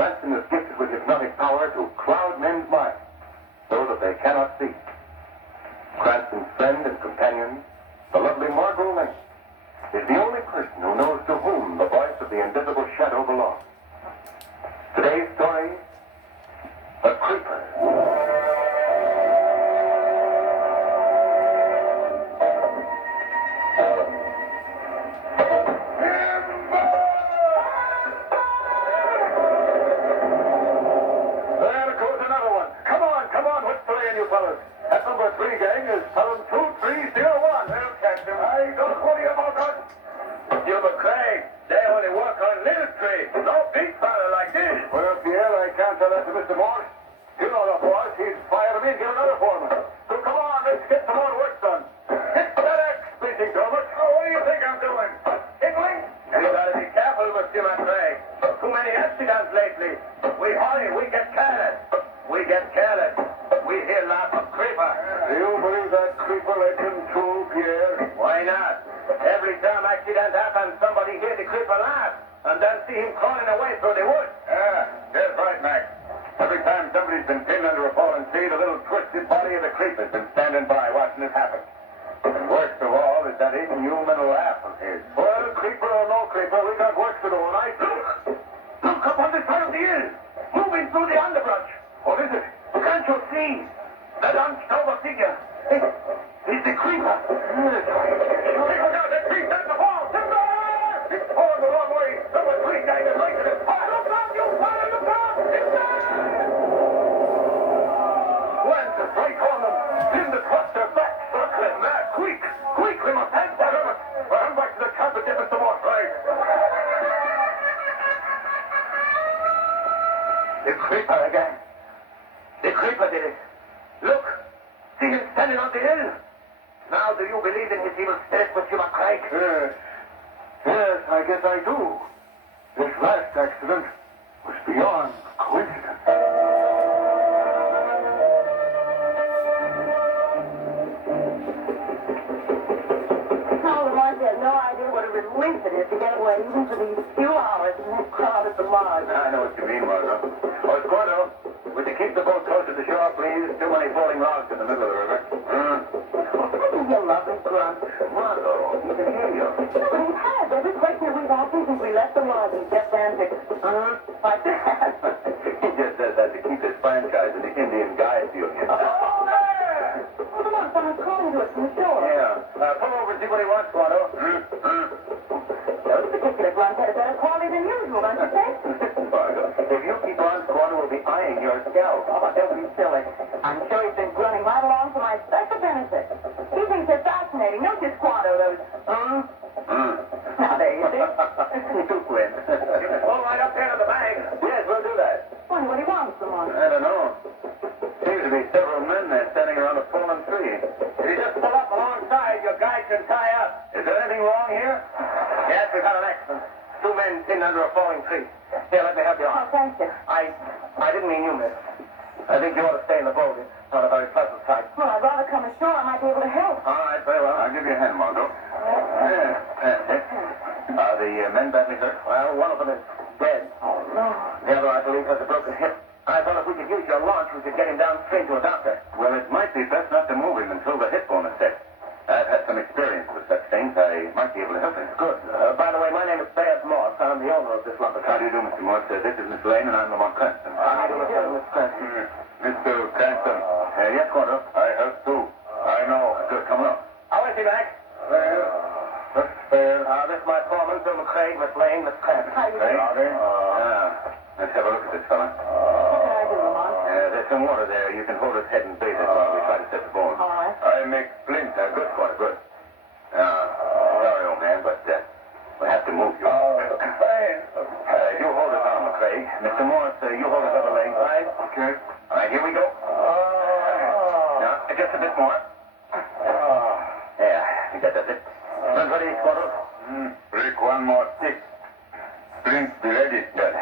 Cranston is gifted with hypnotic power to cloud men's minds so that they cannot see. Cranston's friend and companion, the lovely Margot Lane, is the only person who knows to whom the voice of the invisible shadow belongs. Today's story, The Creeper. That number 3 gang is Pelham 2301. Well, Captain, I don't worry about that. You McCraig, they only work on little trade. No big fella like this. Well, Pierre, I can't tell that to Mr. Morse. You know the boss. He's fired me and give another foreman. So come on, let's get some more work done. Hit that axe, Splitting Dermot. Oh, what do you think I'm doing? Higgling? You gotta be careful, Mr. McCraig. Too many accidents lately. We hurry, we get careless. We get careless. We hear lots of creeper. Do you believe that creeper legend true, Pierre? Why not? Every time accident happens, somebody hear the creeper laugh, and then see him crawling away through the woods. Yeah, that's right, Mac. Every time somebody's been pinned under a fallen tree, the little twisted body of the creeper's been standing by watching it happen. And worst of all is that inhuman laugh of his. Well, creeper or no creeper, we got work to do, and I... Look up on the side of the hill, moving through the underbrush. What is it? Can't you see? That hunched over figure. It's the creeper. Yes, Look out, that tree starts to fall. Timber! it's falling the wrong way. Number 3 guy is right to the spot. Look out, you father, look out! Timber! Land to strike on them. In the cluster back. Brooklyn, Matt, quick! Quick, we must have that. Run back to the camp and get Mr. Morse. Right. The creeper again. The creeper did it. Look, see him standing on the hill. Now, do you believe in his evil spirit, Mr. McCraig? Yes, I guess I do. This last accident was beyond coincidence. Now, Lamont had no idea what a relief it is to get away even for these few hours in that crowd at the lodge. I know what you mean, Margot. Oh, Squanto, would you keep the boat close to the shore, please? Too many floating logs in the middle of the river. You lovely grunt. Margot, he can hear you. But he has. Every question that we've asked him since we left the lodge, he's just answered, like that. He just says that to keep his franchise in the Indian Guides Union. Oh, there! Oh, come on, someone's calling to us from the shore. Yeah. Pull over and see what he wants, Squanto. Those particular grunts had a better quality than usual, don't you think? Margot, if you keep on, Squanto will be eyeing your scalp. Oh, but don't be silly. I'm sure he's been grunting right along for my special benefit. He thinks they're fascinating, don't you, Squanto? Those, Now, there you see. You win. Pull right up there to the bank. Yes, we'll do that. Wonder what he wants, Lamont. I don't know. Seems to be several men there standing around a fallen tree. If you just pull up alongside, your guide can tie up. Is there anything wrong here? Yes, we've had an accident. 2 men pinned under a falling tree. Here, let me help you Oh, on. thank you. I didn't mean you, miss. I think you ought to stay in the boat. It's not a very pleasant sight. Well, I'd rather come ashore. I might be able to help. All right, very well. I'll give you a hand, Margot. Are the men badly hurt? Well, one of them is dead. Oh, no. The other, I believe, has a broken hip. I thought if we could use your launch, we could get him downstream to a doctor. Well, it might be best not to move him until the hip bone is set. I've had some experience with such things. I might be able to help him. Good. By the way, my name is Bayard Morse. I'm the owner of this lumber How do company. you do, Mr. Morse? This is Miss Lane, and I'm Lamont Cranston. How do you do, Miss Cranston? Mr. Cranston. Yes, Squanto. I help too. I know. Good. Come on. How is he, Mac? That's fair. This is my foreman, Bill McCraig, Miss Lane, Miss Cranston. How you Hey. doing? Let's have a look at this fella. What can I do, Lamont? There's some water there. You can hold his head and bathe it while we try to set the bone. All right. I make splints. Good, Squanto. Good. Sorry, old man, but we'll have to move you. You hold his arm, McCraig. Mr. Morse, you hold his other leg. Right. Okay. All right, here we go. Now, just a bit more. Yeah, I think that does it. Not ready, Squanto? Break one more stick. Splints be ready. Good.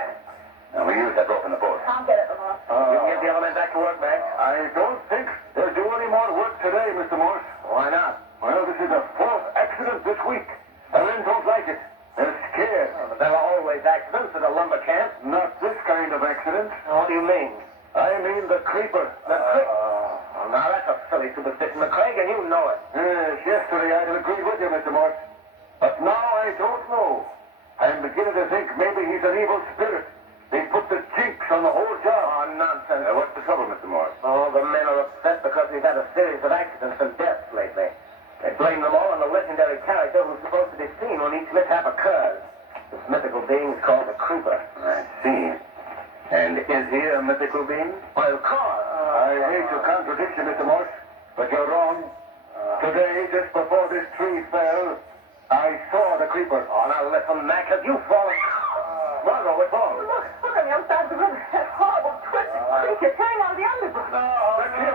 Now, we use that rope in the boat. I'll get it, Lamont. You can get the other men back to work, Mac. I don't think they'll do any more work today, Mr. Morse. Why not? Well, this is the 4th accident this week. The men don't like it. They're scared. But there are always accidents at a lumber camp. Not this kind of accident. What do you mean? I mean the creeper. The creep? Oh, now that's a silly superstition, McCraig, and you know it. Yes, yesterday I'd have agreed with you, Mr. Morse. But now I don't know. I'm beginning to think maybe he's an evil spirit. They put the jinx on the whole job. Oh, nonsense. What's the trouble, Mr. Morse? Oh, the men are upset because we've had a series of accidents and deaths lately. They blame them all on the legendary character who's supposed to be seen when each mishap occurs. This mythical being is called the Creeper. I see. And is he a mythical being? Well, of course. I hate to contradict you, Mr. Morse, but you're wrong. Today, just before this tree fell, I saw the creeper. Oh, now listen, Mac, have you fallen? Margot, what's wrong? Look on the other side of the river. That horrible twisted creature tearing out of the underbrush. That's him.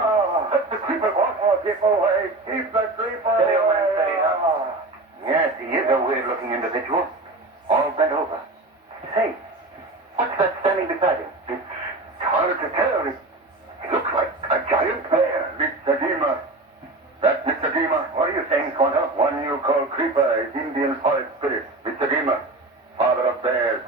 That's the creeper, boss. Oh, keep away. Keep the creeper Steady, old man, away. steady, huh? Yes, he is a weird-looking individual. All bent over. Say, what's that standing beside him? It's hard to tell. It looks like a giant bear. Mr. Gima. That's Mr. Gima. What are you saying, Squanto? One you call creeper is Indian forest spirit. Mr. Gima, father of bears.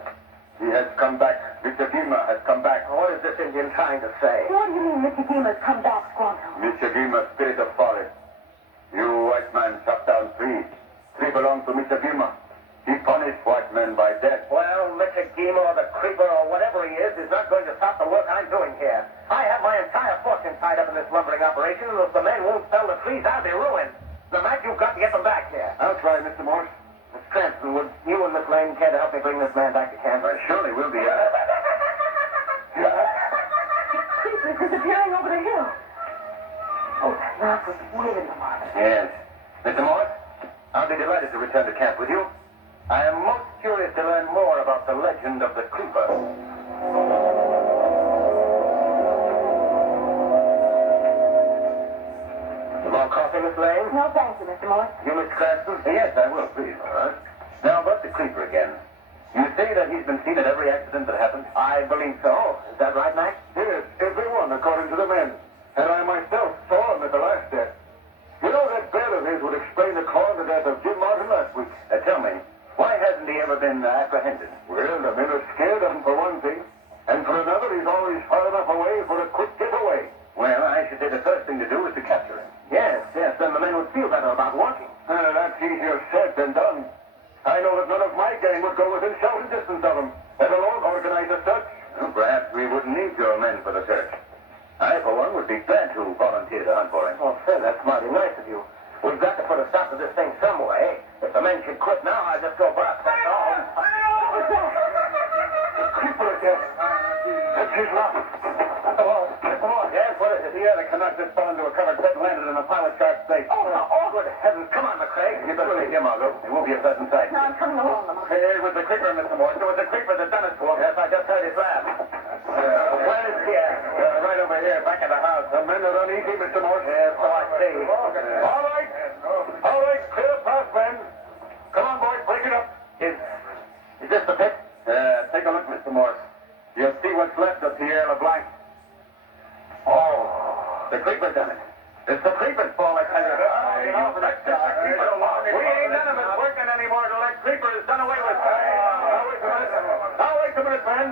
He has come back. Mr. Gima has come back. What is this Indian trying to say? What do you mean Mr. Gima's come back, Squanto? Mr. Gima, spirit of forest. You white man chopped down three. Three belong to Mr. Gima. He punished white men by death. Well, Mr. Gima or the Creeper or whatever he is not going to stop the work I'm doing here. I have my entire fortune tied up in this lumbering operation, and if the men won't fell the trees, I'll be ruined. The Mac, you've got to get them back here. I'll try, Mr. Morse. Miss Cranston, would you and Miss Lane care to help me bring this man back to camp? I surely will be. Creeper's disappearing over the hill. Oh, that laugh was weird, Lamont. Yes. Mr. Morse, I'll be delighted to return to camp with you. I am most curious to learn more about the legend of the creeper. More coffee, Miss Lane? No, thank you, Mr. Morse. You, Miss Cranston? Yes, I will, please. All right. Now, about the creeper again. You say that he's been seen at every accident that happened? I believe so. Is that right, Mac? Yes, everyone, according to the men. And I myself saw him at the last death. You know that bell of his would explain the cause of the death of Jim Martin last week. Tell me, why hasn't he ever been apprehended? Well, the men are scared of him for one thing, and for another, he's always far enough away for a quick getaway. Well, I should say the first thing to do is to capture him. Yes, then the men would feel better about working. That's easier said than done. I know that none of my gang would go within shouting distance of him, let alone organize a search. Well, perhaps we wouldn't need your men for the search. I, for one, would be glad to volunteer to hunt for him. Oh, Phil, that's mighty nice of you. We've got to put a stop to this thing some way. If the men should quit now, I'll just go bust, that's all. What's that? The creeper again. That's his lock. Come on, come on. Yes, what is it? Yeah, the Canuck just fell into a covered pit and landed in a pile of sharp snakes. Oh, good heavens. Come on, McCraig. You better leave him, Margot. It won't be a pleasant sight. No, I'm coming along, Lamont. Hey, it was the creeper, Mr. Morse. It was the creeper that done it to him. Yes, I just heard his laugh. Where is he at? Right over here, back at the house. The men are uneasy, Mr. Morse. Yes, so I see. All right. All right, clear path, men. Come on, boys, break it up. Is this the pit? Take a look, Mr. Morse. You'll see what's left of Pierre LeBlanc. Oh, the creeper done it. It's the creeper's fault, I tell you. We ain't none of us working anymore till that creeper is done away with. Now, wait a minute, men.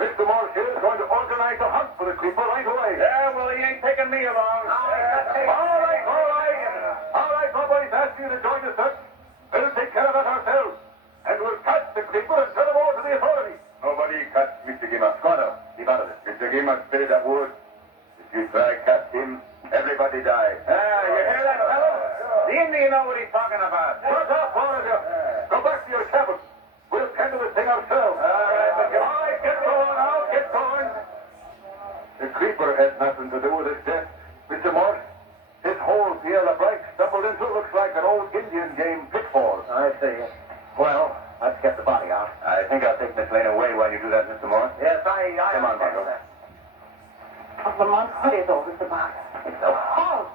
Mr. Morse here is going to organize a hunt for the creeper right away. Yeah, well, he ain't taking me along. All right, nobody's asked you to join the search. We'll take care of it ourselves. And we'll catch the creeper and turn him over to the authorities. Nobody catch Mr. Gima. Squanto, keep out of it. Mr. Gima, spirit of wood. If you try catch him, everybody die. You hear that, fellow? The Indian know what he's talking about. Shut up, all of you. Go back to your cabin. We'll tend to this thing ourselves. All right, get going now. Get going. The creeper had nothing to do with his death. Mr. Morse, this hole Pierre LeBlanc stumbled into looks like an old Indian game pitfall. I see. Well, let's get the body out. I think I'll take Miss Lane away while you do that, Mr. Morse. Yes, I Come on, understand Margot. that. Oh, Lamont, what is all this about? It's so horrible.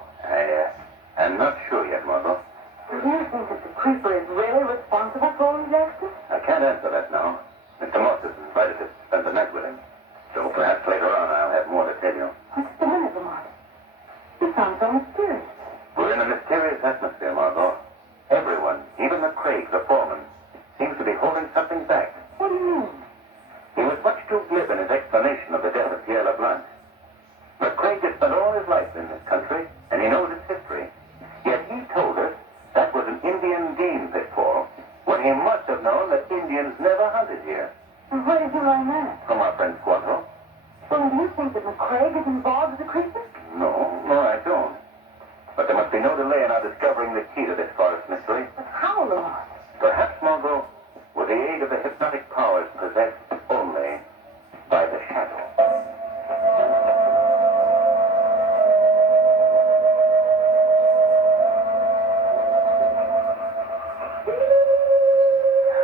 I'm not sure yet, Margot. Do you think that the creeper is really responsible for all these accidents? I can't answer that now. Mr. Morse has invited us to spend the night with him. So perhaps later on I'll have more to tell you. What's the matter, Lamont? You sound so mysterious. We're in a mysterious atmosphere, Margot. Everyone, even the Craig, the foreman, seems to be holding something back. What do you And where did you learn that? From our friend Squanto. Well, do you think that McCraig is involved with the creature? No, I don't. But there must be no delay in our discovering the key to this forest mystery. But how, Lamont? Perhaps, Margot, with the aid of the hypnotic powers possessed only by the shadow.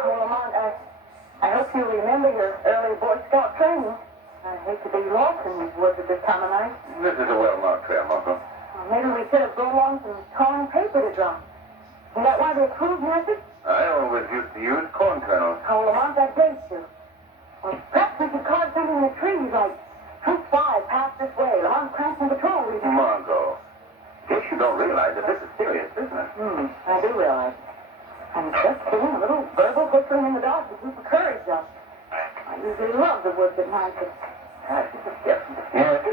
Oh, Lamont, I hope you remember your early Boy Scout training. I hate to be lost in these woods at this time of night. This is a well-marked trail, Margot. Well, maybe we should have brought along some torn paper to drop. Is that why they approved message? I always used to use corn kernels. Oh, Lamont, that dates you. Well, perhaps we could carve something in the trees like Troop 5 passed this way. Lamont Cranston Patrol region. Margot, guess you don't realize that this is serious business. I do realize. I'm just doing a little verbal whistling in the dark to keep the courage up. I usually love the woods at night, but this is different. Yes,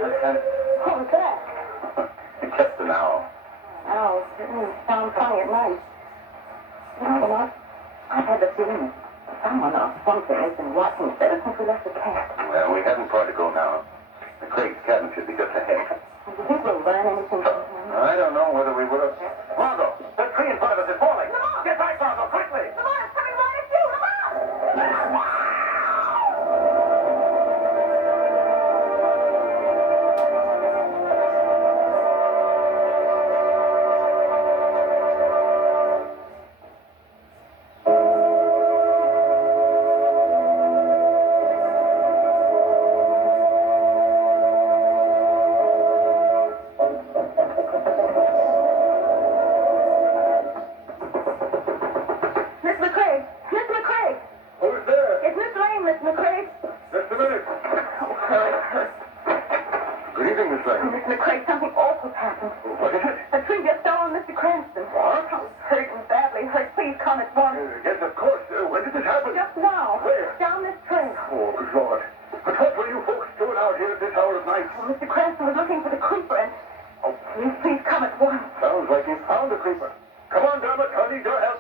What was that? it's just an owl. Oh, it certainly sounds funny at night. You know, Lamont, I've had the feeling that someone or something has been watching us ever since we left the camp. Well, we haven't far to go now. The Craig's cabin should be just ahead. Do you think we'll learn anything from him? I don't know whether we would have. Margot, the tree in front of us is falling. Lamont! Get back, Margot, quickly! Lamont, it's coming right at you! Lamont! Miss McCraig! Miss McCraig! Who's there? It's Miss Lane, Miss McCraig. Just a minute. Oh, hurry, hurry. Good evening, Miss Lane. Miss McCraig, something awful's happened. What is it? A tree just fell on Mr. Cranston. What? Oh, he's hurt and badly hurt. Please come at once. Yes, of course. When did this happen? Just now. Where? Down this trail. Oh, good Lord. But what were you folks doing out here at this hour of night? Well, Mr. Cranston was looking for the creeper and... Oh, please come at once. Sounds like you found the creeper. Come on, Dermot. I need your help.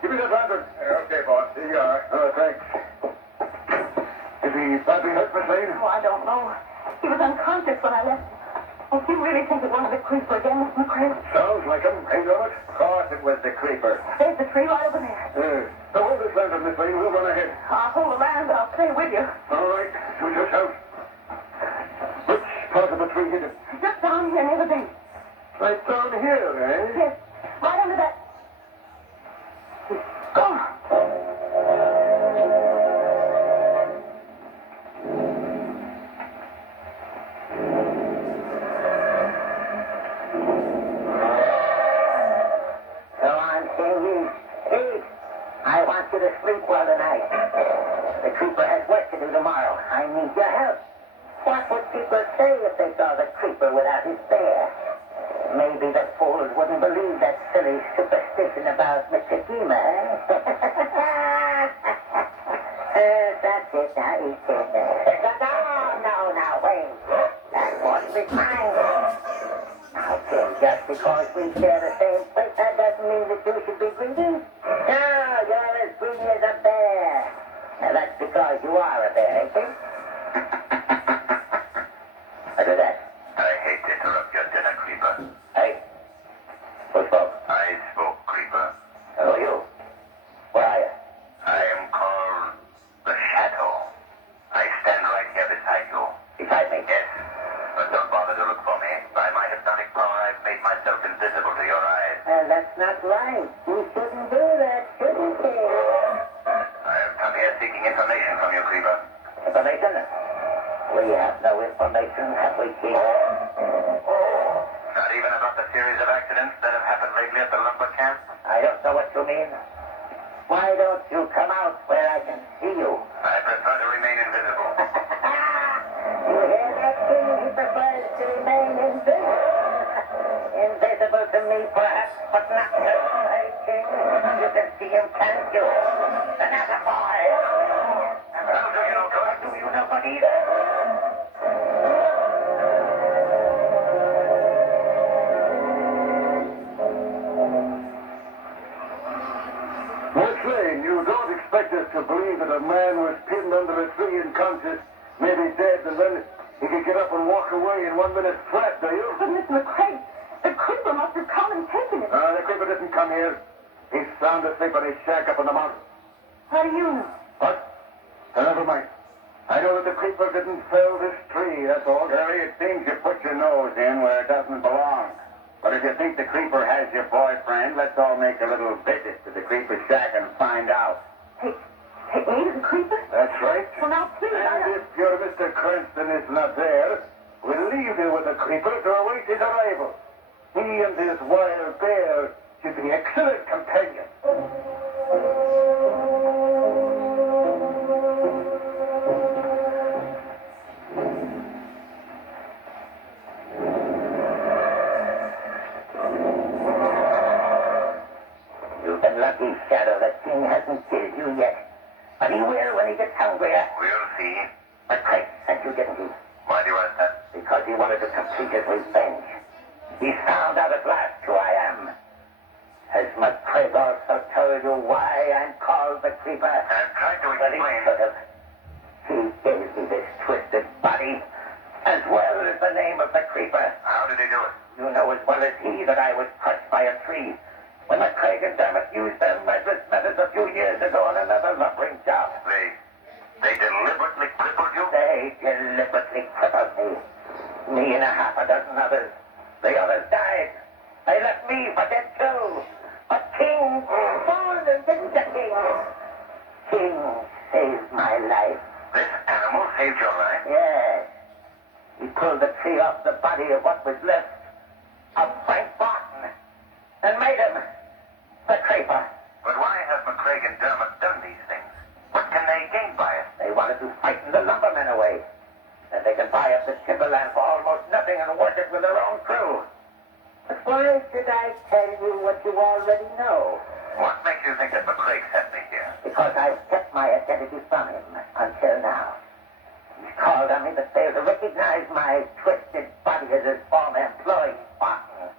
Give me that lantern. Okay, boss. Here you are. Thanks. Is he badly hurt, Miss Lane? Oh, I don't know. He was unconscious when I left him. Oh, do you really think it was the creeper again, Miss McCraig? Sounds like him. Hey, Dermot. Of course it was the creeper. There's the tree right over there. Now hold this lantern, Miss Lane. We'll run ahead. I'll hold the land, but I'll stay with you. All right. Suit yourself. Which part of the tree hit him? Just down here near the base. Right down here, eh? Yes, right under that. He's gone. Go on, Steve. Steve, I want you to sleep well tonight. The creeper has work to do tomorrow. I need your help. What would people say if they saw the creeper without his bear? Maybe the fools wouldn't believe that silly superstition about Mr. Geema, eh? That's it, now eat it. No, wait. That was mine. Now, Tim, just because we share the same place, that doesn't mean that you should be greedy. No, you're as greedy as a bear. Now, that's because you are a bear, ain't you? What is that? I hate to interrupt your dinner, Creeper. Hey, who spoke? I spoke, Creeper. Who are you? Where are you? I am called the Shadow. I stand right here beside you. Beside me. Yes, but don't bother to look for me. By my hypnotic power, I've made myself invisible to your eyes. That's not right. You shouldn't do that, shouldn't you? I have come here seeking information from you, Creeper. Information? We have no information, have we, Chief? Not even about the series of accidents that have happened lately at the lumber camp? I don't know what you mean. Why don't you come out where I can see you? I prefer to remain invisible. You hear that, King? He prefers to remain invisible. Invisible to me, perhaps, but not to my King. You can see him, can't you? Another boy. How do you know good? Do you know what either? Miss Lane, you don't expect us to believe that a man was pinned under a tree tree unconscious, maybe dead, and then he could get up and walk away in 1 minute flat, do you? But, Mr. McCrae, the creeper must have come and taken it. No, the creeper didn't come here. He's sound asleep in his shack up in the mountain. How do you know? What? Never mind. I know that the creeper didn't fell this tree, that's all. Jerry, it seems you put your nose in where it doesn't belong. But if you think the creeper has your boyfriend, let's all make a little visit to the creeper's shack and find out. Take me to the creeper? That's right. Well, now, please, And if your Mr. Cranston is not there, we'll leave you with the creeper to await his arrival. He and his wild bear should be excellent companions. You've been lucky, Shadow. The king hasn't killed you yet. But he will when he gets hungrier. We'll see. McCrae sent you, didn't he? Why do you ask that? Because he wanted to complete his revenge. He found out at last who I am. Has McCrae also told you why I'm called the Creeper? I've tried to But he explain. should have. He gave me this twisted body, as well as the name of the Creeper. How did he do it? You know as well as he that I was crushed by a tree when McCrae and Dermot used their murderous methods a few years ago on another lumbering job. They deliberately crippled you? They deliberately crippled me. Me and a half a dozen others. The others died. They left me for dead too. But King fooled and didn't the King. King saved my life. This animal saved your life? Yes. He pulled the tree off the body of what was left of Frank Barton and made him the Creeper. But why have McCrae and Dermot done these things? What can they gain by it? They wanted to frighten the lumbermen away. And they can buy up the timberland for almost nothing and work it with their own crew. But why should I tell you what you already know? What makes you think that McCrae sent me here? Because I've kept my identity from him until now. He's called on me to fail to recognize my twisted body as his former employee, Barton.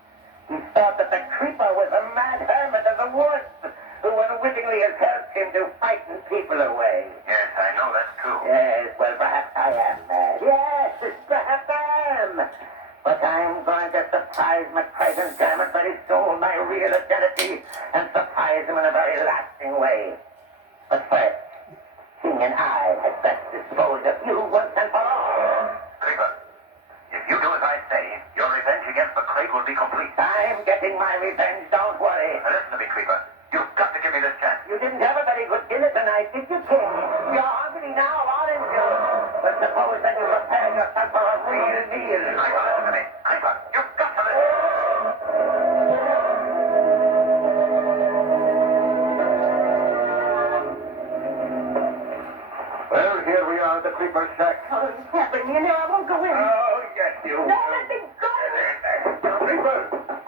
He thought that the Creeper was a mad hermit of the woods who unwittingly has helped him to frighten people away. Yes, I know that's true. Yes, well, perhaps I am mad. Yes, perhaps I am. But I'm going to surprise McCrae and Dermot very soon, my real identity, and surprise him in a very lasting way. But first, King and I had best dispose of you once and for all. Creeper, if you do as I say, your revenge against McCrae will be complete. I'm getting my revenge, don't worry. Now listen to me, Creeper. You've got to give me this chance. You didn't have a very good dinner tonight, did you, King? You're hungry now, aren't you? But suppose that you prepare yourself for a real meal. Creeper, listen to me. Creeper, you've got to listen. Well, here we are at the creeper's shack. Oh, you can't bring me in there. I won't go in. Oh, yes, you No, let me go. Creeper!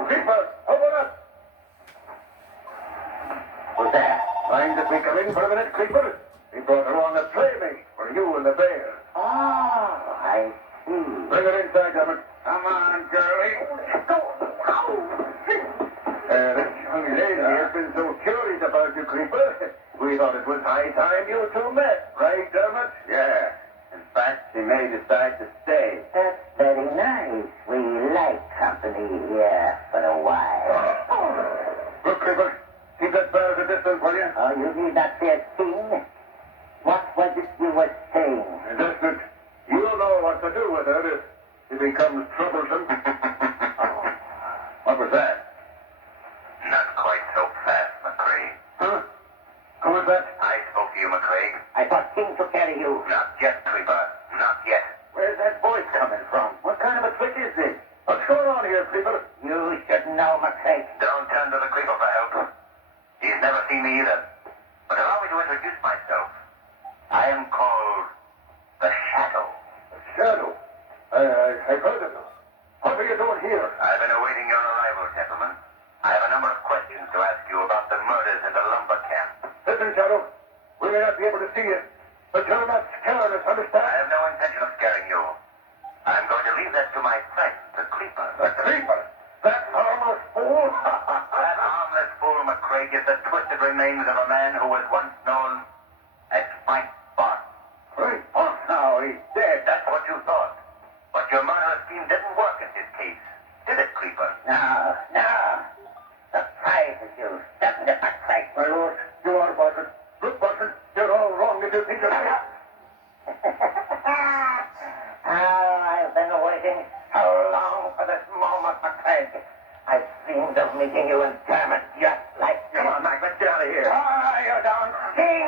Creeper! Open up! Who's that? Mind if we come in for a minute, Creeper? We brought along a playmate for you and the bear. Oh, I see. Bring her inside, Dermot. Come on, girlie. Go. Ow. This young lady has been so curious about you, Creeper. We thought it was high time you two met, right, Dermot? Yeah. In fact, she may decide to stay. That's very nice. We like company here for a while. Look, Creeper. Keep that bear at a distance, will you? Oh, you need not fear, King. What was it you were saying? A distance. You'll know what to do with her if she becomes troublesome. What was that? Not quite so fast, McCrae. Huh? Who was that? I spoke to you, McCrae. I thought King took care of you. Not yet, Creeper. Not yet. Where's that voice coming from? What kind of a trick is this? What's going on here, Creeper? You should know, McCrae. Don't turn to the Creeper for help. He's never seen me either. But allow me to introduce myself. I am called the Shadow. Shadow. I've heard of you. What are you doing here? I've been awaiting your arrival, gentlemen. I have a number of questions to ask you about the murders in the lumber camp. Listen, Shadow. We may not be able to see you, but you're not scaring us, understand? I he's dead. That's what you thought. But your murder scheme didn't work in this case. Did it, Creeper? No, no. Surprises you, doesn't it, McCrae? My lord, you are Barton. Look, Barton, you're all wrong if you think you're... I've been waiting so long for this moment, McCrae. I've dreamed of meeting you in Kermit just like this. Come on, Mac, let's get out of here. You don't sing!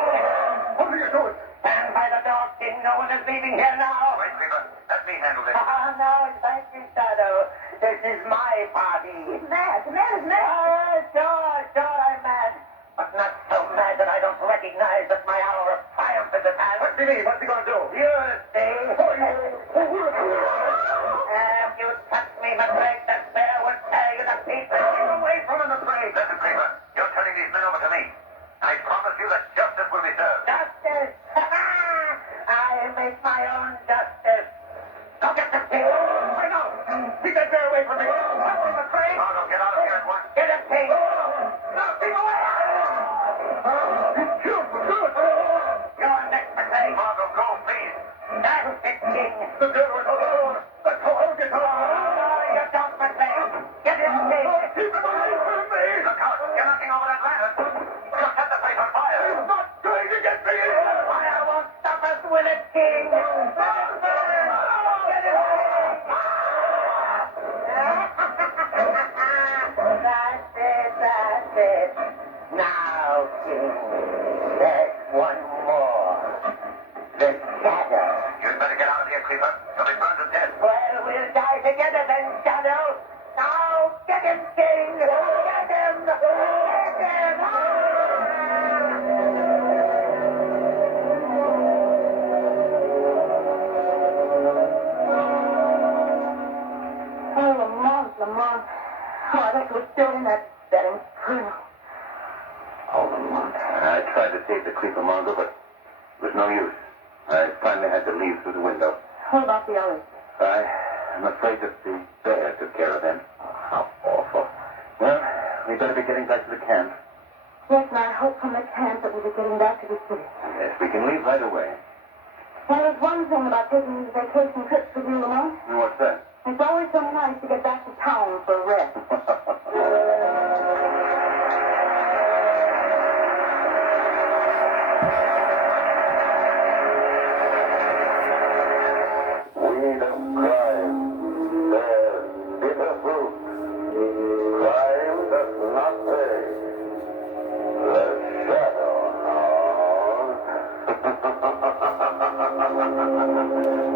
What are you doing? Stand by the door, King. No one is leaving here now. Wait, Creeper. Let me handle this. No, thank you, Shadow. This is my party. He's mad. The man is mad. Sure, I'm mad. But not so mad that I don't recognize that my hour of triumph is at hand. What's he mean? What's he gonna do? You'll see. If you touch me, McCrae, that bear would tear you to pieces. Get away from him, McCrae. Listen, Creeper. You're turning these men over to me. I promise you that justice will be served. Justice! I make my own justice. Go get the king. Wait, no. Keep that bear away from me. Come on, McCrae. Oh, no, get out of here at once. Get him, king. No, keep away. He's killed for good. You're next, McCrae. Margot, go, please. That's it, king. The girl was alone. Let's go home, get her. Oh, you don't, McCrae. Get him, king. Keep him away from me. Look out. You're knocking over that lantern. You'll set the place on fire. He's not going to get me. Fire won't stop us, will it, king? Get him, That's it. Now, king, there's one more. The shadow. You'd better get out of here, Creeper. You'll be burned to death. Well, we'll die together then, Shadow. Now, get him, king. Get him. Get him. Oh, Lamont. Oh, I thought you were still in that inferno. Oh, Lamont. I tried to save the Creeper, Margot, but it was no use. I finally had to leave through the window. What about the others? I'm afraid that the bear took care of them. Oh, how awful. Well, we better be getting back to the camp. Yes, and I hope from the camp that we'll be getting back to the city. Yes, we can leave right away. Well, there's one thing about taking these vacation trips with you, Lamont. And what's that? It's always so nice to get back to town for a rest. Weed of crime bears bitter fruit. Crime does not pay. The shadow knows.